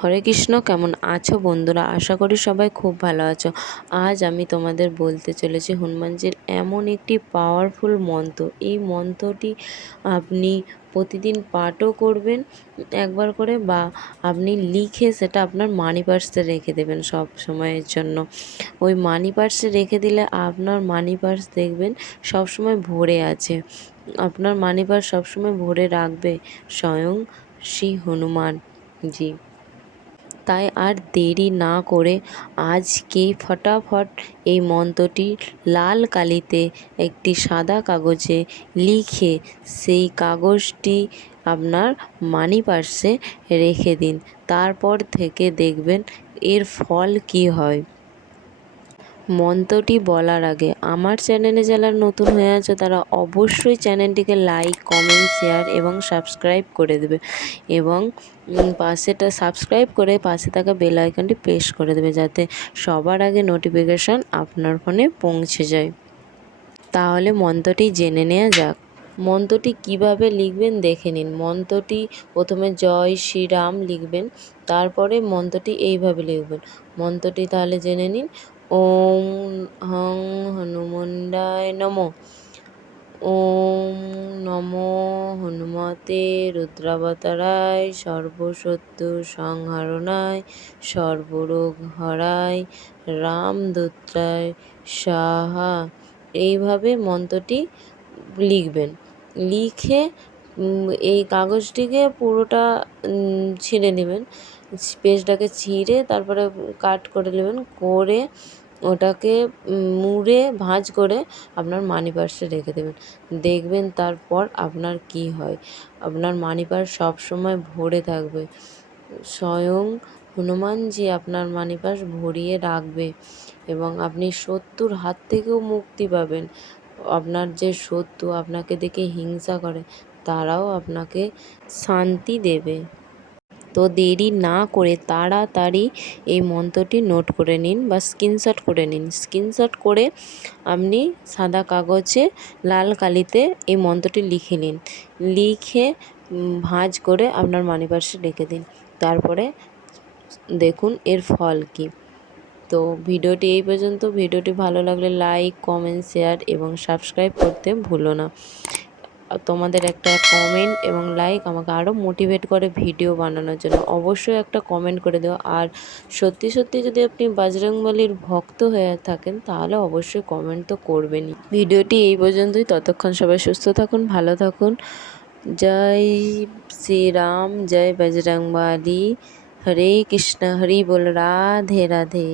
হরে কৃষ্ণ। কেমন আছো বন্ধুরা? আশা করি সবাই খুব ভালো আছো। আজ আমি তোমাদের বলতে চলেছি হনুমানজির এমন একটি পাওয়ারফুল মন্ত্র। এই মন্ত্রটি আপনি প্রতিদিন পাঠও করবেন একবার করে, বা আপনি লিখে সেটা আপনার মানি পার্সে রেখে দেবেন সব সময়ের জন্য। ওই মানি পার্সে রেখে দিলে আপনার মানি পার্স দেখবেন সব সময় ভরে আছে। আপনার মানি পার্স সবসময় ভরে রাখবে স্বয়ং শ্রী হনুমান জি। তাই আর দেরি না করে আজকেই ফটাফট এই মন্ত্রটি লাল কালিতে একটি সাদা কাগজে লিখে সেই কাগজটি আপনার মানি পার্সে রেখে দিন। তারপর থেকে দেখবেন এর ফল কী হয়। মন্ত্রটি বলার আগে আমার চ্যানেলে যারা নতুন হয়ে আছে তারা অবশ্যই চ্যানেলটিকে লাইক, কমেন্ট, শেয়ার এবং সাবস্ক্রাইব করে দেবে, এবং সাবস্ক্রাইব করে পাশে থাকা বেল আইকনটি প্রেস করে দেবে, যাতে সবার আগে নোটিফিকেশান আপনার ফোনে পৌঁছে যায়। তাহলে মন্ত্রটি জেনে নেওয়া যাক। মন্ত্রটি কিভাবে লিখবেন দেখে নিন। মন্ত্রটি প্রথমে জয় শ্রীরাম লিখবেন, তারপরে মন্ত্রটি এইভাবে লিখবেন। মন্ত্রটি তাহলে জেনে নিন। ওম হং হনুমন্ডায় নমঃ। ওম নমো হনুমতে রুদ্রাবতারায় সর্বশত্রু সংহারণায় সর্বরোগ হরায় রামদূতায় সাহা। এইভাবে মন্ত্রটি লিখবেন। লিখে এই কাগজটিকে পুরোটা ছিঁড়ে নেবেন, পেজটাকে ছিঁড়ে তারপরে কাট করে নেবেন, করে ওটাকে মুড়ে ভাঁজ করে আপনার মানি পার্সে রেখে দেবেন। দেখবেন তারপর আপনার কি হয়। আপনার মানি পার্স সবসময় ভরে থাকবে। স্বয়ং হনুমানজি আপনার মানি পার্স ভরিয়ে রাখবে, এবং আপনি শত্রুর হাত থেকেও মুক্তি পাবেন। আপনার যে শত্রু আপনাকে দেখে হিংসা করে তারাও আপনাকে শান্তি দেবে। তো দেরি না করে তাড়াতাড়ি এই মন্ত্রটি নোট করে নিন বা স্ক্রিনশট করে নিন। স্ক্রিনশট করে আপনি সাদা কাগজে লাল কালিতে এই মন্ত্রটি লিখে নিন। লিখে ভাঁজ করে আপনার মানি পার্সে রেখে দিন। তারপরে দেখুন এর ফল কী। তো ভিডিওটি এই পর্যন্ত। ভিডিওটি ভালো লাগলে লাইক, কমেন্ট, শেয়ার এবং সাবস্ক্রাইব করতে ভুলো না। তোমাদের একটা কমেন্ট এবং লাইক আমাকে আরও মোটিভেট করে ভিডিও বানানোর জন্য। অবশ্যই একটা কমেন্ট করে দেওয়া। আর সত্যি সত্যি যদি আপনি বজরংবলীর ভক্ত হয়ে থাকেন তাহলে অবশ্যই কমেন্ট তো করবেনই। ভিডিওটি এই পর্যন্তই। ততক্ষণ সবাই সুস্থ থাকুন, ভালো থাকুন। জয় শ্রীরাম, জয় বজরংবলী। হরে কৃষ্ণ, হরি বল, রাধে রাধে।